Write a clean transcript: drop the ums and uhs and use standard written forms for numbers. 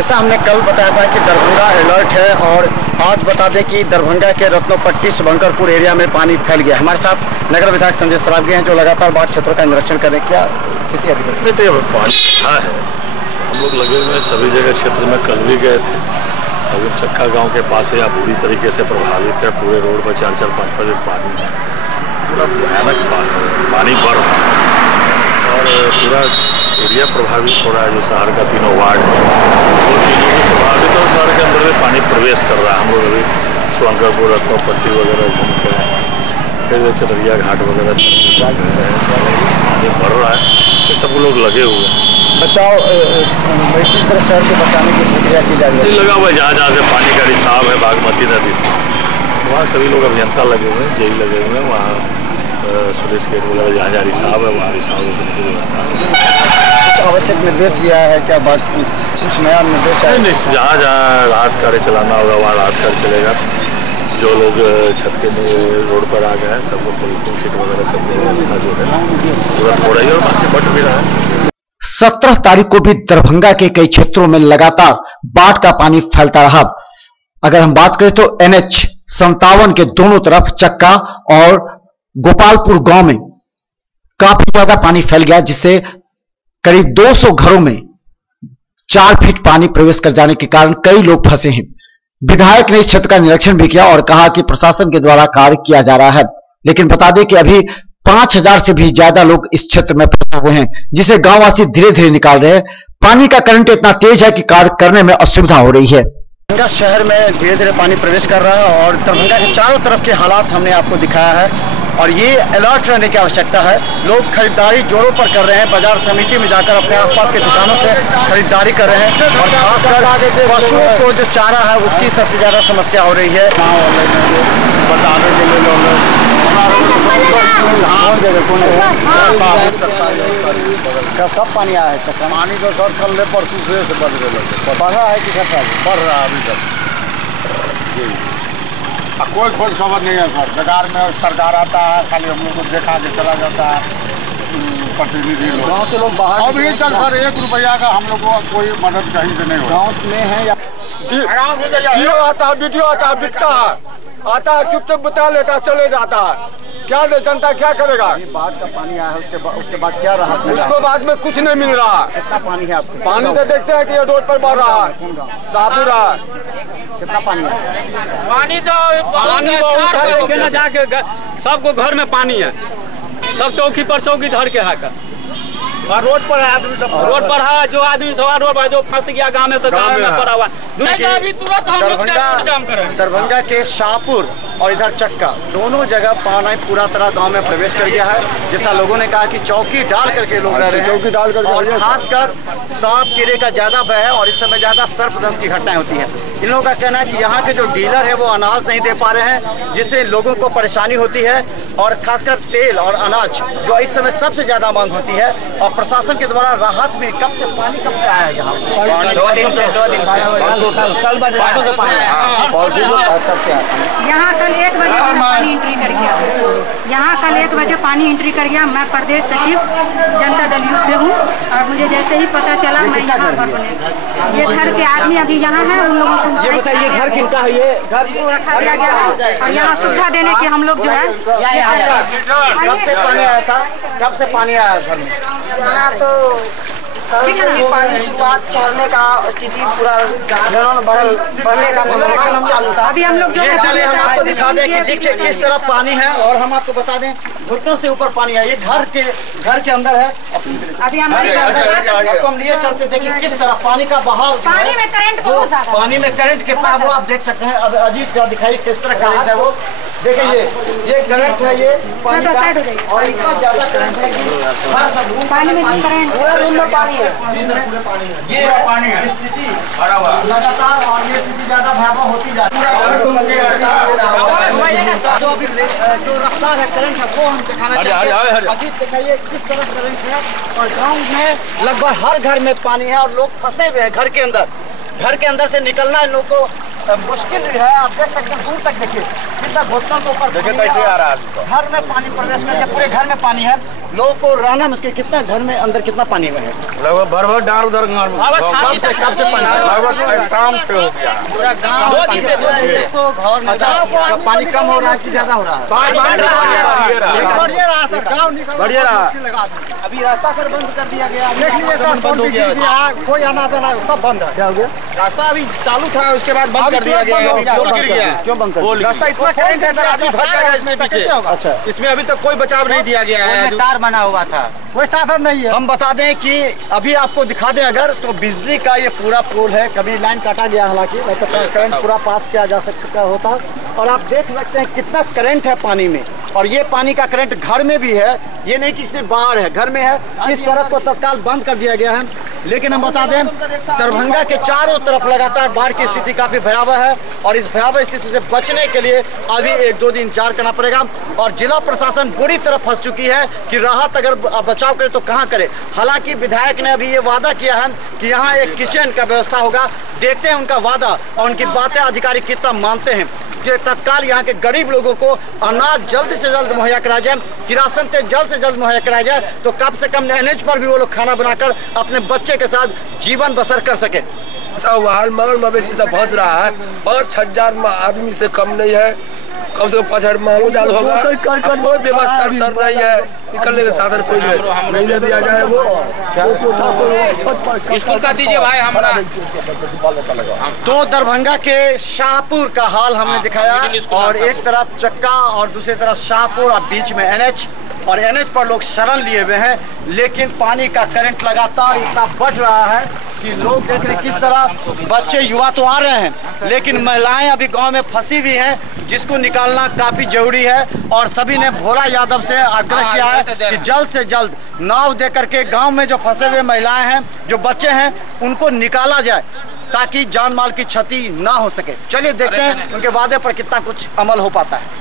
जैसा हमने कल बताया था कि दरभंगा अलर्ट है और आज बता दें कि दरभंगा के रत्नोपट्टी शुभंकरपुर एरिया में पानी फैल गया। हमारे साथ नगर विधायक संजय सरावगी हैं जो लगातार बाढ़ क्षेत्रों का निरीक्षण कर रहे हैं। क्या स्थिति है अभी? पानी अच्छा है, हम लोग लगे हुए सभी जगह क्षेत्र में कल भी गए थे। अभी चक्का गांव के पास या बुरी तरीके से प्रभावित है, पूरे रोड पर 4-5 पानी, पूरा भयानक पानी बढ़ रहा है और पूरा एरिया प्रभावित हो रहा है। जो शहर का 3 वार्ड है वो तीनों भी प्रभावित है और शहर के अंदर में पानी प्रवेश कर रहा है। हम लोग अभी शुभंकरपुर रत्नोपट्टी वगैरह घूम के फिर चतरिया घाट वगैरह पानी भर रहा है, तो सब लोग लगे हुए हैं। बचाव किस तरह शहर को बचाने की प्रक्रिया की जा रही है? लगा हुआ है जहाँ जहाँ से पानी का रिसाव है बागमती नदी से, वहाँ सभी लोग अभियंता लगे हुए हैं, जेई लगे हुए हैं, वहाँ सुरेश गेट वगैरह जहाँ जहाँ रिसाव है वहाँ रिसाव करने की व्यवस्था है। कुछ आवश्यक निर्देश भी आया है क्या? बात कुछ नया निर्देश है? नहीं, जहाँ जहाँ राहत कार्य चलाना होगा वहाँ राहत कार्य चलेगा। जो लोग छत के रोड पर आ गए हैं सबको पॉलिथीन शीट वगैरह सब व्यवस्था जो है तुरंत हो रही है और बाकी बढ़ भी रहा है। 17 तारीख को भी दरभंगा के कई क्षेत्रों में लगातार बाढ़ का पानी फैलता रहा। अगर हम बात करें तो NH 57 के दोनों तरफ चक्का और गोपालपुर गांव में काफी ज्यादा पानी फैल गया, जिससे करीब 200 घरों में 4 फीट पानी प्रवेश कर जाने के कारण कई लोग फंसे हैं। विधायक ने इस क्षेत्र का निरीक्षण भी किया और कहा कि प्रशासन के द्वारा कार्य किया जा रहा है, लेकिन बता दें कि अभी 5000 से भी ज्यादा लोग इस क्षेत्र में फंसे हुए हैं, जिसे गांववासी धीरे धीरे निकाल रहे हैं। पानी का करंट इतना तेज है कि कार्य करने में असुविधा हो रही है। दरभंगा शहर में धीरे धीरे पानी प्रवेश कर रहा है और दरभंगा के चारों तरफ के हालात हमने आपको दिखाया है और ये अलर्ट रहने की आवश्यकता है। लोग खरीदारी जोरों पर कर रहे हैं, बाजार समिति में जाकर अपने आसपास के दुकानों से खरीदारी कर रहे हैं और खासकर पशुओं को जो चारा है उसकी सबसे ज्यादा समस्या हो रही है। कब पानी आया है? पानी तो सर कल परसों से बढ़ रहा है कि घट रहा है? बढ़ रहा है अभी तक जी। कोई खोज खबर नहीं है सर। बेकार में सरकार आता है, खाली हम लोग को देखा के चला जाता है प्रतिनिधि लोग। गाँव से लोग बाहर अभी तक सर 1 रुपया का हम लोग को कोई मदद कहीं से नहीं हो। गाँव में है या सीओ आता है, वीडियो आता है, बिकता है, आता है चुपचाप बता लेता है, चले जाता है। क्या दे जनता क्या करेगा? बाढ़ का पानी आया है उसके बाद क्या रहा? उसके बाद में कुछ नहीं मिल रहा। कितना पानी है आपको? पानी तो देखते हैं कि ये रोड पर बढ़ रहा है, सापुरा। कितना पानी है? पानी तो पानी ना जाके सबको घर में पानी है, सब चौकी पर चौकी धर के है रोड पर है आदमी, रोड पर है जो आदमी सवार रोड पर जो फंस गया गाँव में से गाँव में पड़ा हुआ। दरभंगा के शाहपुर और इधर चक्का दोनों जगह पानी पूरा तरह गांव में प्रवेश कर गया है। जैसा लोगों ने कहा कि चौकी डाल करके लोग रह रहे हैं, चौकी डाल करके, और खासकर सांप कीड़े का ज्यादा भय है और इस समय ज्यादा सर्पदंश की घटनाएं होती हैं। इन लोगों का कहना है कि यहाँ के जो डीलर है वो अनाज नहीं दे पा रहे हैं, जिससे लोगों को परेशानी होती है और खासकर तेल और अनाज जो इस समय सबसे ज्यादा मांग होती है। और प्रशासन के द्वारा राहत में कब से आया है यहाँ? 2 दिन से यहाँ कल 1 बजे पानी एंट्री कर गया। यहाँ कल 1 बजे पानी एंट्री कर गया। मैं प्रदेश सचिव जनता दल यू से हूँ और मुझे जैसे ही पता चला मैं यहाँ पर बने। ये घर के आदमी अभी यहाँ है, उन लोगों को ये बताइए घर किनका है? ये घर को रखा दिया गया है और यहाँ सुविधा देने की हम लोग जो है। कब से पानी आया था? कब से पानी आया घर में? यहाँ तो कल से ही पानी शुरुआत चढ़ने का स्थिति पूरा बढ़ने का समय चालू था। अभी हम लोग जो हम आपको दिखा दें कि देखिए किस तरह पानी है और हम आपको बता दें घुटनों से ऊपर पानी है। ये घर के अंदर है। अभी हम आपको हम लिए चलते देखिए किस तरह पानी का बहाव, पानी में करंट बहुत ज्यादा, पानी में करंट कितना है वो आप देख सकते हैं। अब अजीत का दिखाइए किस तरह करंट है वो। देखिए ये करंट है, ये पानी का और इतना ज्यादा करंट है कि पानी में करंट पूरा रूम में पानी है। ये पानी है स्थिति लगातार और ये स्थिति ज्यादा भयावह होती जाती है। जो रफ्तार है करंट है वो हम दिखाना चाहते हैं। अजीत दिखाइए किस तरह करंट है और गाँव में लगभग हर घर में पानी है और लोग फंसे हुए हैं घर के अंदर से निकलना इन लोगों को मुश्किल है। आप देख सकते हैं दूर तक देखिए कितना घुटनों के ऊपर देखिए कैसे आ रहा है। घर में पानी प्रवेश कर गया, पूरे घर में पानी है, लोगों को रहना मुश्किल। कितना घर में अंदर कितना पानी में है? लगभग भर डाल उधर कब से पानी लगभग शाम पे हो गया। पूरा गाँव 2 दिन से अच्छा, पानी कम हो रहा है कि ज्यादा हो रहा है? बढ़िया रहा। अभी रास्ता सर बंद कर दिया गया। देख लीजिए सर, बंद हो गया, कोई आना जाना सब बंद है। क्या हो गया? रास्ता अभी चालू था, उसके बाद बंद कर दिया गया। अभी पुल गिर गया। क्यों बंद कर दिया? रास्ता इतना करंट है सर, आदमी फंस जाएगा इसमें पीछे। अच्छा, इसमें अभी तक कोई बचाव नहीं दिया गया है। तार बना हुआ था, कोई साधन नहीं है। हम बता दें कि अभी आपको दिखा दें अगर तो बिजली का ये पूरा पोल है, कभी लाइन काटा गया हालांकि, तो करंट पूरा पास किया जा सकता होता। और आप देख सकते हैं कितना करंट है पानी में, और ये पानी का करंट घर में भी है, ये नहीं कि सिर्फ बाहर है, घर में है। इस सड़क को तत्काल बंद कर दिया गया है। लेकिन हम बता दें दरभंगा के चारों तरफ लगातार बाढ़ की स्थिति काफी भयावह है, और इस भयावह स्थिति से बचने के लिए अभी 1-2 दिन इंतजार करना पड़ेगा। और जिला प्रशासन बुरी तरह फंस चुकी है कि राहत अगर बचाव करे तो कहां करे। हालांकि विधायक ने अभी ये वादा किया है कि यहाँ एक किचन का व्यवस्था होगा। देखते हैं उनका वादा और उनकी बातें अधिकारी कितना मानते हैं कि तत्काल यहाँ के गरीब लोगों को अनाज जल्द से जल्द मुहैया कराया जाए, किरासन तेल जल्द से जल्द मुहैया कराया जाए, तो कम से कम एनएच पर भी वो लोग खाना बनाकर अपने बच्चे के साथ जीवन बसर कर सके। माल मवेशी सब फंस रहा है। 5,000 आदमी से कम नहीं है, कम से कम 5,000 मालो जाल होगा। कोई व्यवस्था सर नहीं है, निकलने के साधन कोई नहीं दे दिया जाए। वो स्कूल का दीजिए भाई हमरा। तो दरभंगा के शाहपुर का हाल हमने दिखाया, और एक तरफ चक्का और दूसरी तरफ शाहपुर और बीच में एनएच, और एनएच पर लोग शरण लिए हुए हैं। लेकिन पानी का करंट लगातार इतना बढ़ रहा है कि लोग देख रहे किस तरह बच्चे युवा तो आ रहे हैं, लेकिन महिलाएं अभी गांव में फंसी हुई हैं, जिसको निकालना काफी जरूरी है। और सभी ने भोला यादव से आग्रह किया है कि जल्द से जल्द नाव दे करके गांव में जो फंसे हुए महिलाएं हैं, जो बच्चे हैं, उनको निकाला जाए ताकि जान माल की क्षति ना हो सके। चलिए देखते हैं उनके वादे पर कितना कुछ अमल हो पाता है।